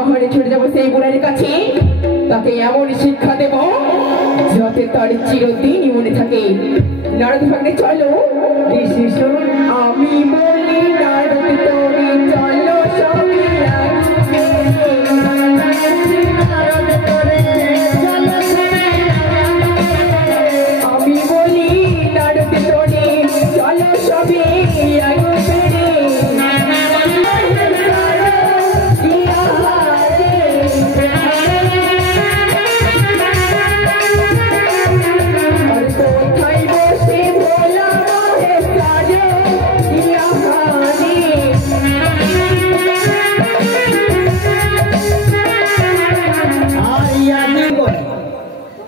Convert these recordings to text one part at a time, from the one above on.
বাহারে ছুটে যাবো সেই বুড়ার কাছে, তাকে এমন শিক্ষা দেব যাতে তার চিরদিনই মনে থাকে। নারদ ভাগ্নে চলো। আমি বলি নারদ তোরে চলো সবই লাগবে, আমি বলি নারদ তোরে চলো সবই লাগবে।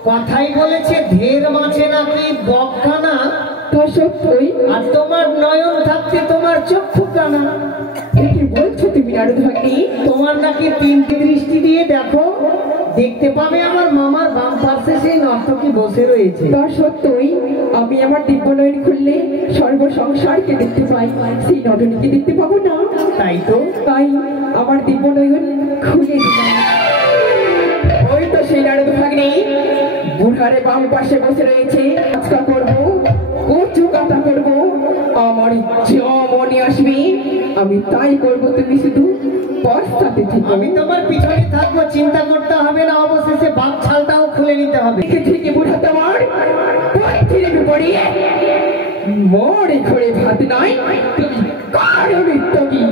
কথাই বলেছে ঢের মাছে নাকি বকখানা, আর তোমার নয়ন থাকতে তোমার চক্ষু কানা। কি বলছো তুমি নারদ ভাগ্নি? তোমার নাকি তিনটি দৃষ্টি দিয়ে দেখো, দেখতে পাবে আমার মামার বাম পাশে সেই নর্তকী বসে রয়েছে। তা সত্যই, আমি আমার দিব্য নয়ন খুললে সর্ব সংসারকে দেখতে পাই, সেই নটনীকে দেখতে পাবো না? তাই তো, তাই আমার দিব্য নয়ন খুলে দিলাম। ওই তো সেই নারদ ভাগ্নি বুড়ারে বাম পাশে বসে রয়েছে। কাজটা করবো, কচু কাটা করবো, আমার যা মনে আসবে আমি তাই করবো, তুমি শুধু পশ্চাতে থেকো। আমি তোমার পিছনে থাকবো, চিন্তা করতে হবে না। অবশেষে বাপ ছালটাও খুলে নিতে হবে। থেকে বুড়া তোমার পড়িয়ে মরে ঘরে ভাত নাই, তুমি কারো নৃত্য কি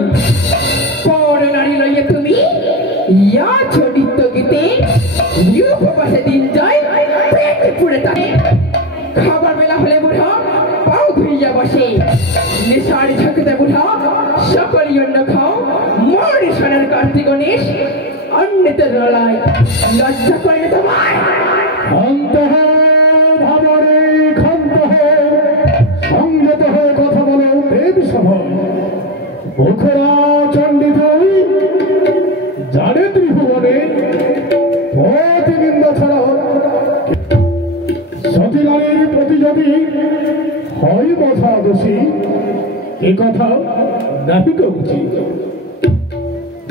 পর নারী লইয়ে তুমি ইয়াছো নৃত্য গীতে উপবাসে দিন যায়, পেটে পুড়ে থাকে। খাবার বেলা হলে বুড়া পাও ধুইয়া বসে, নেশার ঝাঁকতে বুড়া সকলই অন্য খাও, মরে সোনার কার্তিক গণেশ অন্যতে রলায়। লজ্জা করে না তোমার? ক্ষান্ত হয়ে ভাবরে, ক্ষান্ত হয়ে সংযত হয়ে কথা বলো দেব সভা। মুখরা চণ্ডী দুই জানে ত্রিভুবনে পথে নিন্দা ছাড়া সতীনারীর প্রতি যদি হয় বধা দোষী, এ কথা নাহি তো উচিত।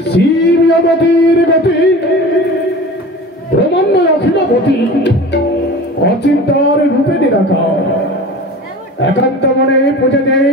শিবমতির গতি ব্রহ্মাণ্ড অখিলবতী, অচিন্তার রূপে নিরাকার। একান্ত মনে পুজো দেই